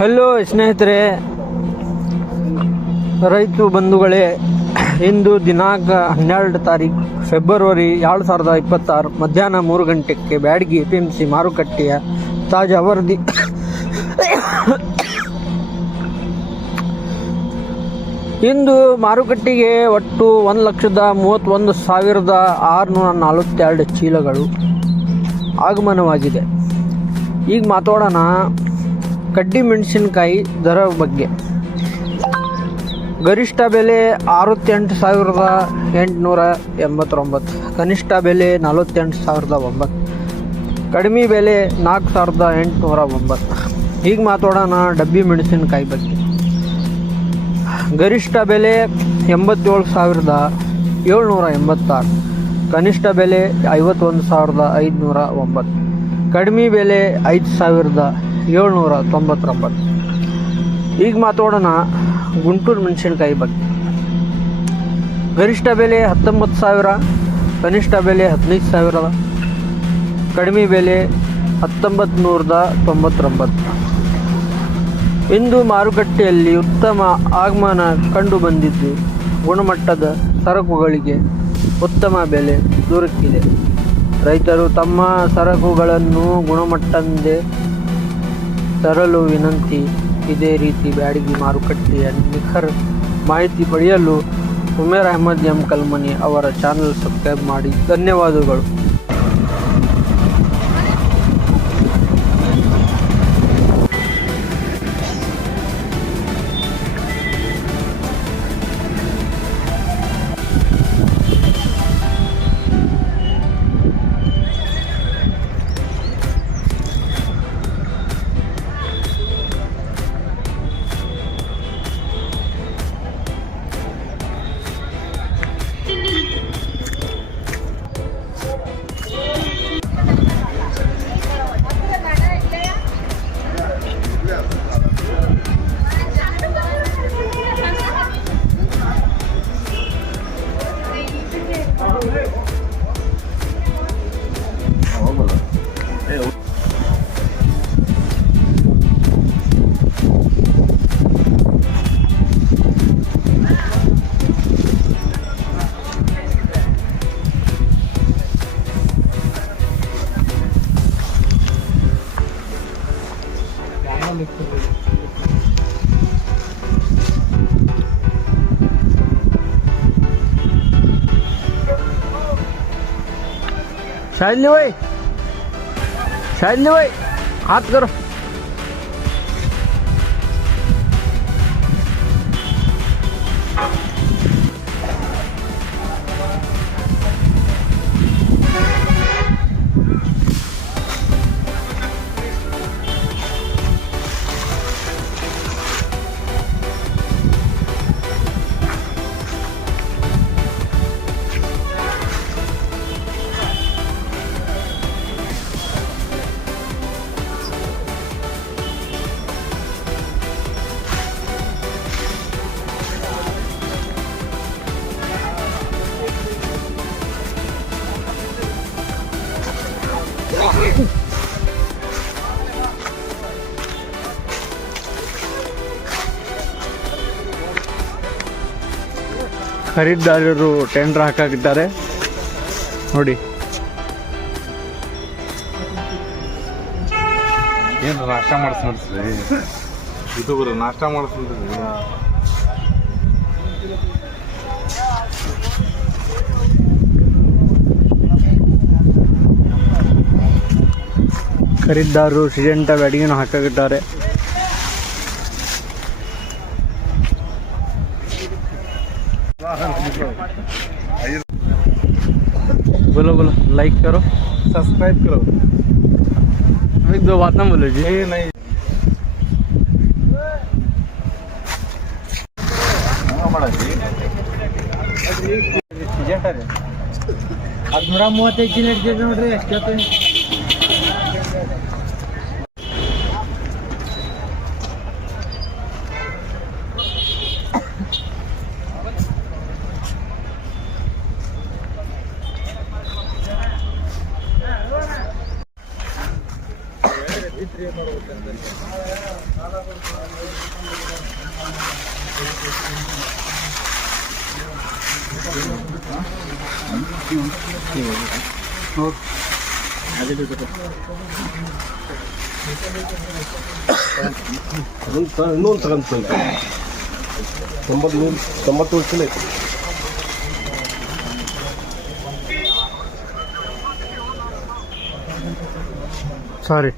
Hello ಸ್ನೇಹಿತರೆ, ರೈತ ಬಂಧುಗಳೇ, ಇಂದು ದಿನಾಂಕ 12 ತಾರೀಕು ಫೆಬ್ರವರಿ 2026 ಮಧ್ಯಾಹ್ನ 3 ಗಂಟೆಗೆ ಬ್ಯಾಡಗಿ APMC ಮಾರುಕಟ್ಟೆಯ ತಾಜಾ ವರದಿ. ಇಂದು ಮಾರುಕಟ್ಟೆಗೆ ಒಟ್ಟು 1,31,642 ಚೀಲಗಳು ಆಗಮನವಾಗಿದೆ. ಈಗ ಮಾತಾಡೋಣ ಕಡ್ಡಿ ಮೆಣಸಿನಕಾಯಿ ದರ ಬಗ್ಗೆ. ಗರಿಷ್ಠ ಬೆಲೆ 68,889, ಕನಿಷ್ಠ ಬೆಲೆ 48,009, ಕಡಿಮೆ ಬೆಲೆ 4,809. ಈಗ ಮಾತಾಡೋಣ ಡಬ್ಬಿ ಮೆಣಸಿನಕಾಯಿ ಬಗ್ಗೆ. ಗರಿಷ್ಠ ಬೆಲೆ 87,786, ಕನಿಷ್ಠ ಬೆಲೆ 51,509, ಕಡಿಮೆ ಬೆಲೆ 5,799. ಈಗ ಮಾತಾಡೋಣ ಗುಂಟೂರು ಮೆಣಸಿನಕಾಯಿ ಬಗ್ಗೆ. ಗರಿಷ್ಠ ಬೆಲೆ 19,000, ಕನಿಷ್ಠ ಬೆಲೆ 15,000, ಕಡಿಮೆ ಬೆಲೆ 1,999. ಇಂದು ಮಾರುಕಟ್ಟೆಯಲ್ಲಿ ಉತ್ತಮ ಆಗಮನ ಕಂಡು ಬಂದಿದ್ದು ಗುಣಮಟ್ಟದ ಸರಕುಗಳಿಗೆ ಉತ್ತಮ ಬೆಲೆ ದೊರಕಿದೆ. ರೈತರು ತಮ್ಮ ಸರಕುಗಳನ್ನು ಗುಣಮಟ್ಟದಿಂದ ತರಲು ವಿನಂತಿ. ಇದೇ ರೀತಿ ಬ್ಯಾಡಗಿ ಮಾರುಕಟ್ಟೆಯ ನಿಖರ ಮಾಹಿತಿ ಪಡೆಯಲು ಉಮೇರ್ ಅಹಮದ್ ಎಂ ಕಲ್ಮನಿ ಅವರ ಚಾನಲ್ ಸಬ್ಸ್ಕ್ರೈಬ್ ಮಾಡಿ. ಧನ್ಯವಾದಗಳು. शायद नहीं भाई हाथ करो. ಖರೀದಿದಾರರು ಟೆಂಡರ್ ಹಾಕಿದ್ದಾರೆ ನೋಡಿ. ಏನು ನಾಷ್ಟ ಮಾಡಿಸ್ರಿ ಇದು ನಾಷ್ಟ ಮಾಡಿಸ್ರಿ. ಖರೀದಿದಾರರು ಸಿಜೆಂಟ ಅಡಿಗೆನ ಹಾಕಿದ್ದಾರೆ. बोलो बोलो, लाइक करो, सब्सक्राइब करो. एक दो बात ना बोलो जी. नहीं ಅದು 135 ಚೀಲ ಇಡ್ತಿದ್ದೆ ನೋಡ್ರಿ. ಎಷ್ಟು ಇದ್ರಿ ಇನ್ನೊಂದು ತಗೊಂಡು 90 ವರ್ಷ ಆಯ್ತು. ಸಾರಿ.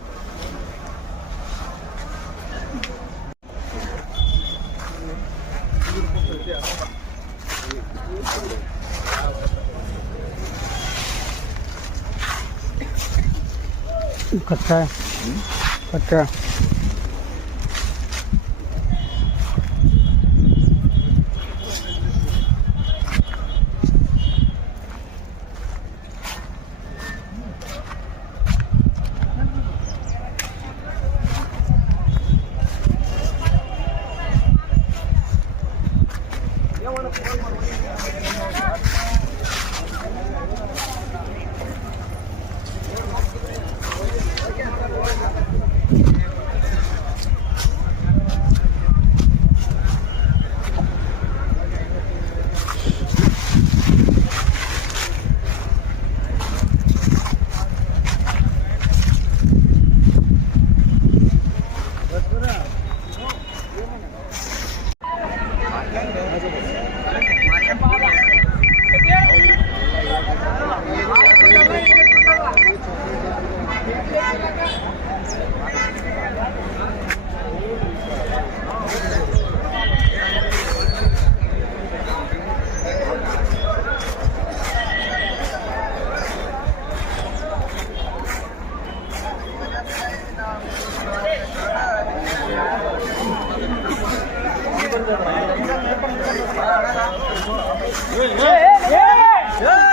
कच्चा है, कच्चा. Hey!